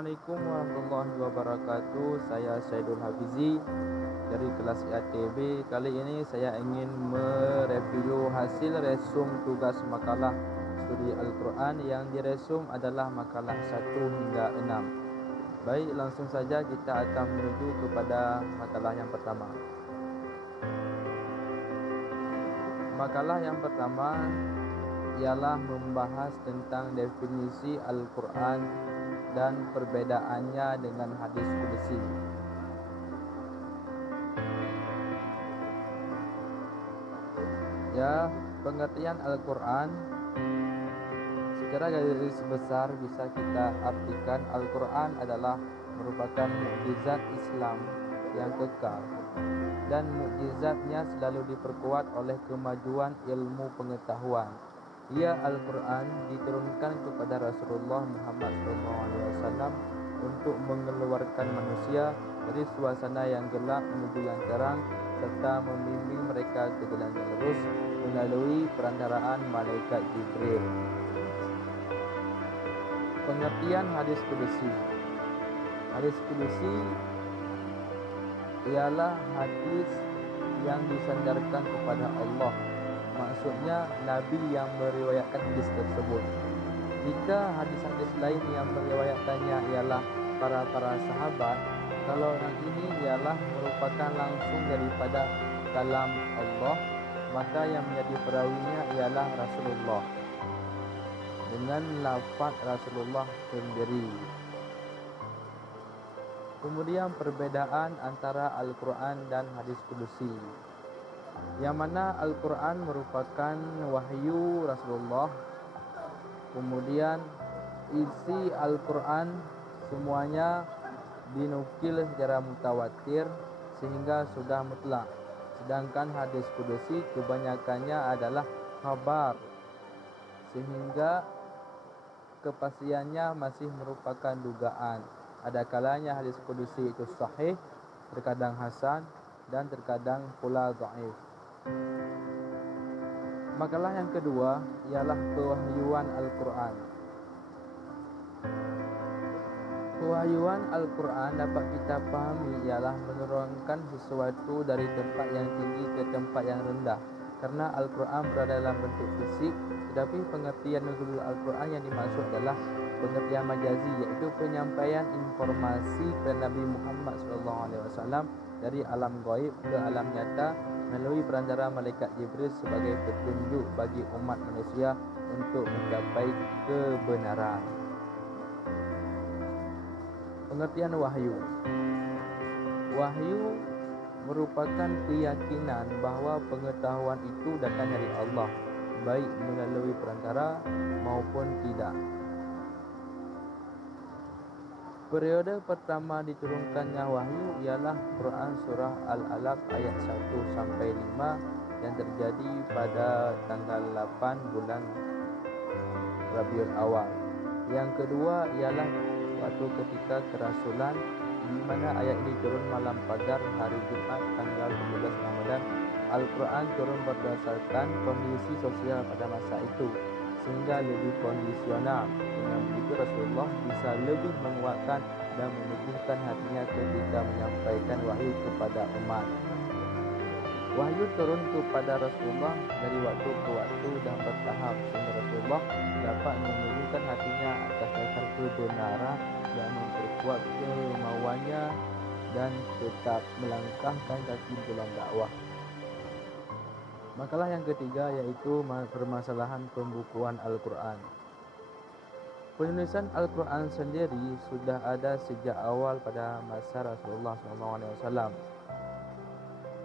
Assalamualaikum warahmatullahi wabarakatuh. Saya Saidul Hafizi dari kelas IATB. Kali ini saya ingin mereview hasil resum tugas makalah studi Al-Quran. Yang diresum adalah makalah 1 hingga 6. Baik, langsung saja kita akan menuju kepada makalah yang pertama. Makalah yang pertama ialah membahas tentang definisi Al-Quran dan perbedaannya dengan hadis qudsi. Pengertian Al-Quran secara garis besar bisa kita artikan Al-Quran adalah merupakan mukjizat Islam yang kekal, dan mukjizatnya selalu diperkuat oleh kemajuan ilmu pengetahuan. Al-Quran diturunkan kepada Rasulullah Muhammad SAW untuk mengeluarkan manusia dari suasana yang gelap menuju yang terang, serta membimbing mereka ke jalan yang lurus melalui perantaraan malaikat Jibril. Pengertian hadis qudsi. Hadis qudsi ialah hadis yang disandarkan kepada Allah. Maksudnya Nabi yang meriwayatkan hadis tersebut. Jika hadis-hadis lain yang meriwayatkannya ialah para sahabat, kalau yang ini ialah merupakan langsung daripada kalam Allah, maka yang menjadi perawinya ialah Rasulullah dengan lafaz Rasulullah sendiri. Kemudian perbedaan antara Al-Quran dan hadis qudsi, yang mana Al-Quran merupakan wahyu Rasulullah. Kemudian isi Al-Quran semuanya dinukil secara mutawatir sehingga sudah mutlak. Sedangkan hadis qudsi kebanyakannya adalah khabar, sehingga kepastiannya masih merupakan dugaan. Ada kalanya hadis qudsi itu sahih, terkadang hasan, dan terkadang pula dhaif. Makalah yang kedua ialah kewahyuan Al-Quran. Kewahyuan Al-Quran dapat kita pahami ialah menurunkan sesuatu dari tempat yang tinggi ke tempat yang rendah, karena Al-Quran berada dalam bentuk fisik. Tetapi pengertian nuzul Al-Quran yang dimaksud adalah pengertian majazi, iaitu penyampaian informasi kepada Nabi Muhammad SAW dari alam gaib ke alam nyata melalui perantara malaikat Jibril sebagai petunjuk bagi umat manusia untuk mencapai kebenaran. Pengertian wahyu. Wahyu merupakan keyakinan bahawa pengetahuan itu datang dari Allah, baik melalui perantara maupun tidak. Periode pertama diturunkannya wahyu ialah Quran surah Al-Alaq ayat 1 sampai 5 yang terjadi pada tanggal 8 bulan Rabiul Awal. Yang kedua ialah waktu ketika kerasulan, di mana ayat ini turun malam pagar hari Jumat tanggal 17 Ramadan. Al-Quran turun berdasarkan kondisi sosial pada masa itu, sehingga lebih kondisional. Dengan begitu Rasulullah bisa lebih menguatkan dan meneguhkan hatinya ketika menyampaikan wahyu kepada umat. Wahyu turun kepada Rasulullah dari waktu ke waktu dan bertahap, sehingga Rasulullah dapat meneguhkan hatinya atas dasar kebenaran dan memperkuat kemauannya dan tetap melangkahkan kaki dalam dakwah. Makalah yang ketiga yaitu permasalahan pembukuan Al-Quran. Penulisan Al-Quran sendiri sudah ada sejak awal pada masa Rasulullah SAW,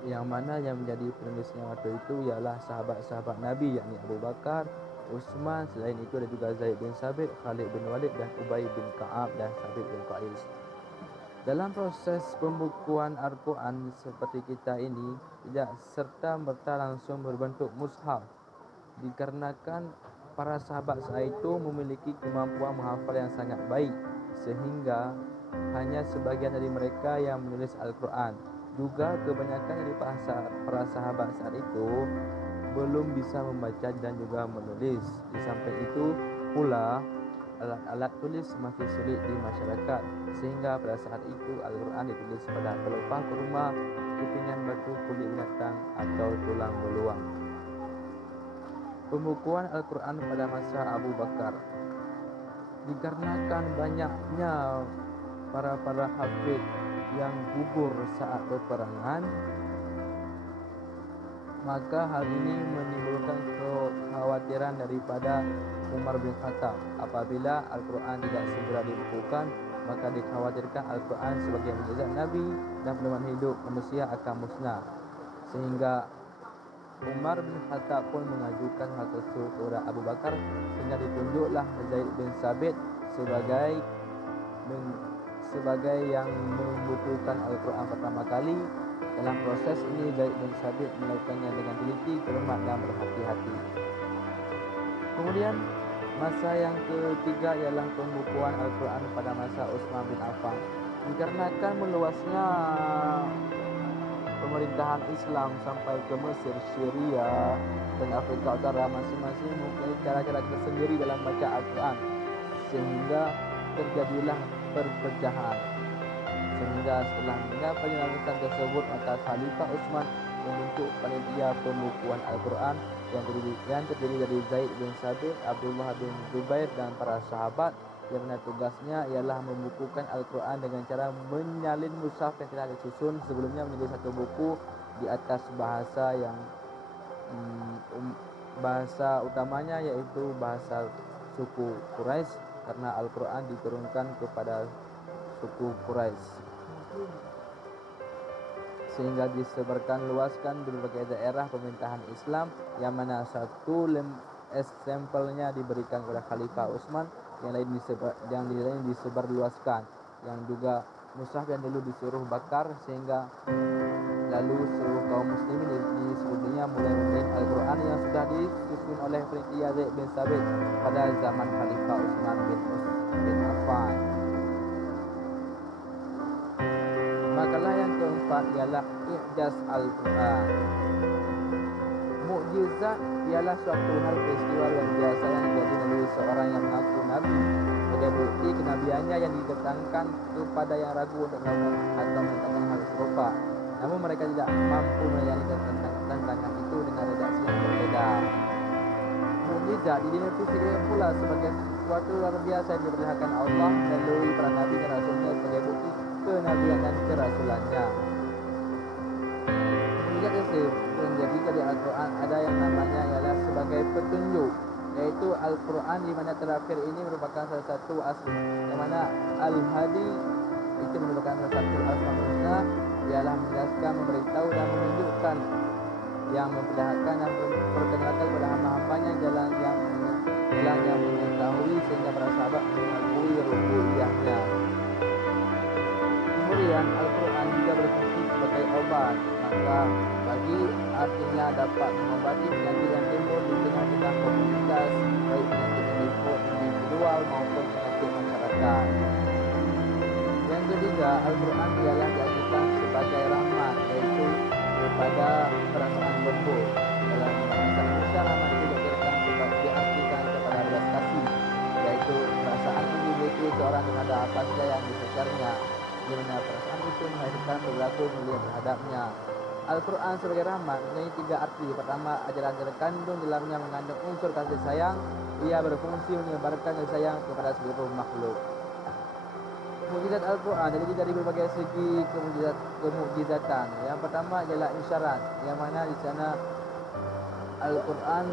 yang mana yang menjadi penulisnya waktu itu ialah sahabat-sahabat Nabi, yakni Abu Bakar, Utsman. Selain itu ada juga Zaid bin Sabit, Khalid bin Walid, dan Ubay bin Ka'ab dan Sabit bin Qais. Dalam proses pembukuan Al-Quran seperti kita ini tidak serta-merta langsung berbentuk mushaf, dikarenakan para sahabat saat itu memiliki kemampuan menghafal yang sangat baik, sehingga hanya sebagian dari mereka yang menulis Al-Quran. Juga kebanyakan dari para sahabat saat itu belum bisa membaca dan juga menulis. Di samping itu pula, alat-alat tulis semakin sulit di masyarakat, sehingga pada saat itu Al-Quran ditulis pada pelepah kurma, kepingan batu, kulit binatang atau tulang beluang. Pembukuan Al-Quran pada masa Abu Bakar. Dikarenakan banyaknya para hafid yang gugur saat peperangan, maka hal ini menimbulkan kekhawatiran daripada Umar bin Khattab. Apabila Al-Quran tidak segera dibukukan, maka dikhawatirkan Al-Quran sebagai mukjizat Nabi dan pedoman hidup manusia akan musnah. Sehingga Umar bin Khattab pun mengajukan hal tersebut kepada Abu Bakar, sehingga ditunjuklah Zaid bin Sabit sebagai yang membukukan Al-Quran pertama kali. Dalam proses ini Zaid bin Sabit melakukannya dengan teliti, cermat dan berhati-hati. Kemudian masa yang ketiga ialah pembukuan Al-Quran pada masa Utsman bin Affan. Dikarenakan meluasnya pemerintahan Islam sampai ke Mesir, Syria dan Afrika Utara, masing-masing mempunyai cara-cara tersendiri dalam baca Al-Quran, sehingga terjadilah perpecahan. Sehingga setelah mendengar penjelasan tersebut, maka Khalifah Utsman membentuk panitia pembukuan Al-Quran yang terdiri dari Zaid bin Sabit, Abdullah bin Zubair dan para sahabat, yang mana tugasnya ialah membukukan Al-Quran dengan cara menyalin mushaf yang telah disusun sebelumnya menjadi satu buku di atas bahasa yang bahasa utamanya yaitu bahasa suku Quraisy, karena Al-Quran diturunkan kepada suku Quraisy, sehingga disebarkan luaskan di berbagai daerah pemerintahan Islam, yang mana satu sampelnya diberikan kepada Khalifah Utsman, yang lain disebar luaskan, yang juga mushaf yang dulu disuruh bakar, sehingga lalu seluruh kaum muslimin di seluruh dunia mulai menerima Al-Quran yang sudah disusun oleh panitia Zaid bin Sabit pada zaman Khalifah Utsman bin Affan. Makalah yang keempat ialah I'jaz Al-Quran. Mukjizat ialah suatu hal peristiwa luar biasa yang terjadi dari seorang yang mengaku Nabi sebagai bukti kenabiannya yang didatangkan kepada yang ragu untuk melakukan atau menentangkan hal serupa. Namun mereka tidak mampu melayani tantangan itu dengan redaksi yang berbeda. Mukjizat didefinisikan pula sebagai suatu luar biasa yang diperlihatkan Allah melalui para nabi dan rasulnya sebagai bukti kenabian dan kerasulannya. Mukjizat tersebut menjadi dari Al-Quran ada yang namanya ialah sebagai petunjuk, yaitu Al-Quran di mana terakhir ini merupakan salah satu asma, yang mana Al-Hadi itu merupakan salah satu asma husna, ialah menjelaskan, memberitahu dan menunjukkan, yang memperlihatkan dan memperkenalkan kepada hamba-hambanya jalan yang mengetahui, sehingga para sahabat mengakui rububiyahnya. Kemudian Al-Quran juga berfungsi sebagai obat, maka bagi artinya dapat mengobati penyakit yang timbul di tengah-tengah komunitas, baik penyakit individual maupun penyakit masyarakat. Yang ketiga, Al-Quran ialah diartikan sebagai rahmat, yaitu kepada perasaan lembut. Dalam bahasa Indonesia, rahmat itu diartikan kepada belas kasih, yaitu perasaan yang dimiliki seorang terhadap apa saja yang disekitarnya, di mana perasaan itu menghasilkan perilaku mulia terhadapnya. Al-Quran sebagai rahmat mempunyai tiga arti. Pertama, ajaran terkandung dalamnya mengandung unsur kasih sayang. Ia berfungsi menyebarkan kasih sayang kepada seluruh makhluk. Mukjizat Al-Quran terdiri dari berbagai segi kemukjizatan. Yang pertama ialah isyarat, yang mana di sana Al-Quran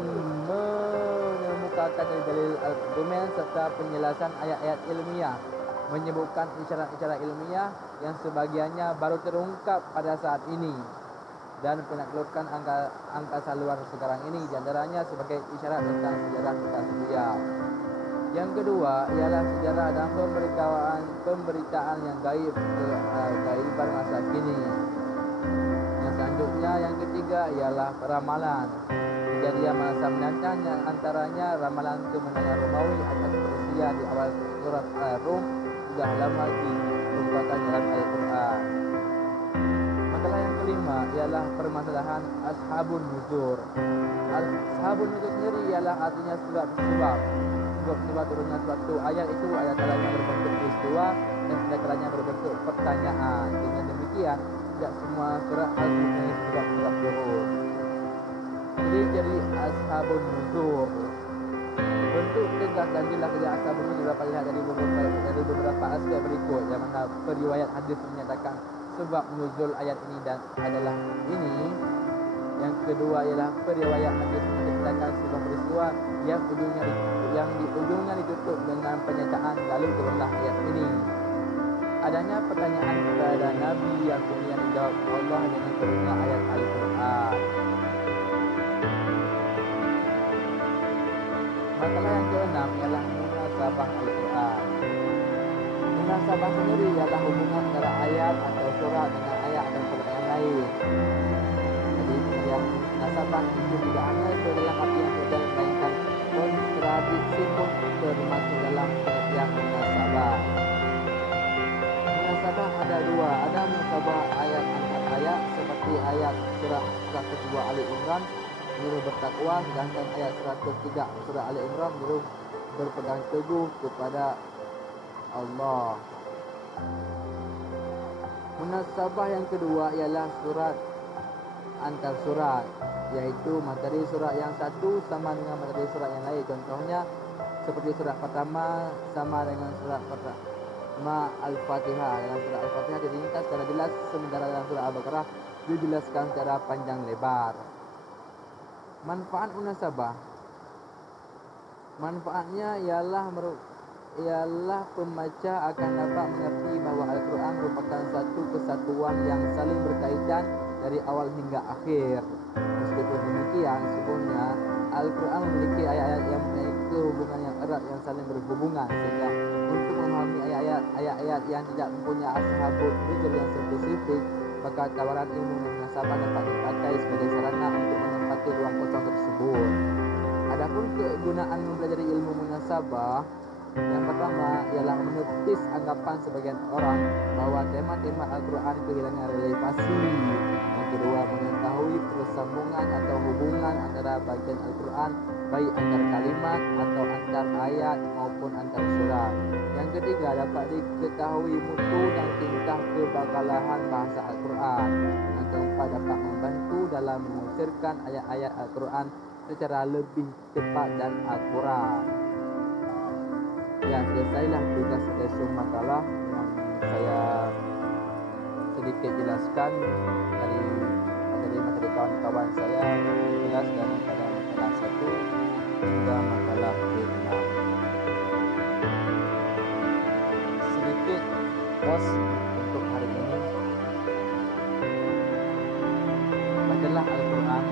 mengemukakan dalil argumen serta penjelasan ayat-ayat ilmiah, menyebutkan isyarat-isyarat ilmiah yang sebagiannya baru terungkap pada saat ini, dan menaklukkan angkasa luar sekarang ini, di antaranya sebagai isyarat tentang sejarah bekas beliau. Yang kedua ialah sejarah dan pemberitaan yang gaiban masa kini. Yang selanjutnya, yang ketiga ialah ramalan. Kejadian masa mendatang, yang antaranya ramalan kemenangan Romawi atas Persia di awal surat Al-Rum sudah lama diungkapkan dalam Al-Quran. Makalah yang kelima ialah permasalahan Ashabun Nuzur. Ashabun Nuzur sendiri ialah artinya sebab. sebab turunnya suatu ayat itu ada kalanya berbentuk peristiwa dan ada kalanya berbentuk pertanyaan. Dengan demikian, tidak semua surat harus mempunyai sebab-sebab turun. Jadi ashabun nuzul. Bentuk tegas dan jelas dari ashabun nuzul dapat dilihat dari beberapa aspek berikut, yang mana periwayat hadis menyatakan sebab nuzul ayat ini dan adalah ini. Yang kedua ialah periwayat hadis menceritakan sebuah peristiwa yang di ujungnya ditutup dengan pernyataan lalu turunlah ayat ini. Adanya pertanyaan kepada Nabi yang kemudian dijawab Allah dengan turunnya ayat Al-Quran. Masalah yang keenam ialah munasabah Al-Quran. Munasabah sendiri ialah hubungan antara ayat atau surat dengan ayat dan surat yang lain. Jadi yang munasabah itu tidak hanya dalam arti yang terjadi, melainkan kontradiksi pun termasuk dalam pengertian munasabah. Munasabah ada dua, ada munasabah ayat antar ayat seperti ayat surah 102 Ali Imran menyuruh bertakwa, sedangkan ayat 103 surah Ali Imran menyuruh berpegang teguh kepada Allah. Munasabah yang kedua ialah surat antar surat, iaitu materi surat yang satu sama dengan materi surat yang lain. Contohnya seperti surat pertama sama dengan surat pertama Al-Fatihah. Dalam surat Al-Fatihah diringkas secara jelas, sementara dalam surat Al-Baqarah dijelaskan secara panjang lebar. Manfaat munasabah, manfaatnya ialah pembaca akan dapat mengerti bahawa Al-Quran merupakan satu kesatuan yang saling berkaitan dari awal hingga akhir. Meskipun demikian, sesungguhnya Al-Quran memiliki ayat-ayat yang memiliki hubungan yang erat yang saling berhubungan, sehingga untuk memahami ayat-ayat yang tidak mempunyai ashabul nuzul yang spesifik, maka tawaran ilmu munasabah dapat dipakai sebagai sarana untuk menempati ruang kosong tersebut. Adapun kegunaan mempelajari ilmu munasabah, yang pertama ialah menepis anggapan sebagian orang bahawa tema-tema Al-Quran kehilangan relevansi. Yang kedua, mengetahui persambungan atau hubungan antara bagian Al-Quran, baik antar kalimat atau antar ayat maupun antar surat. Yang ketiga, dapat diketahui mutu dan tingkah kebakalahan bahasa Al-Quran. Yang keempat, dapat membantu dalam menafsirkan ayat-ayat Al-Quran secara lebih cepat dan akurat. Ya, selesailah tugas lesson makalah yang saya sedikit jelaskan dari materi kawan-kawan saya, jelas dari pada makalah 1 hingga makalah ke-6. Sedikit pos untuk hari ini. Bacalah Al-Quran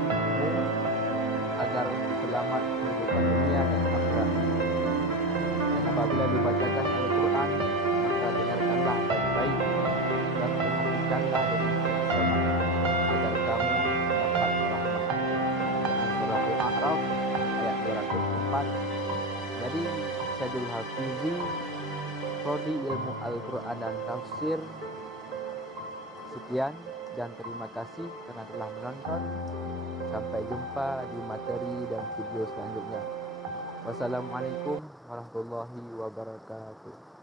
agar selamat kehidupan dunia dan akhirat. Apabila dibacakan Al-Quran, maka dengarkanlah baik-baik dan perhatikanlah dengan seksama agar kamu dapat rahmat. Dalam surah Al-A'raf ayat 204. Jadi Syadul Hafizi, Prodi Ilmu Al-Quran dan Tafsir. Sekian dan terima kasih karena telah menonton. Sampai jumpa di materi dan video selanjutnya. Wassalamualaikum warahmatullahi wabarakatuh.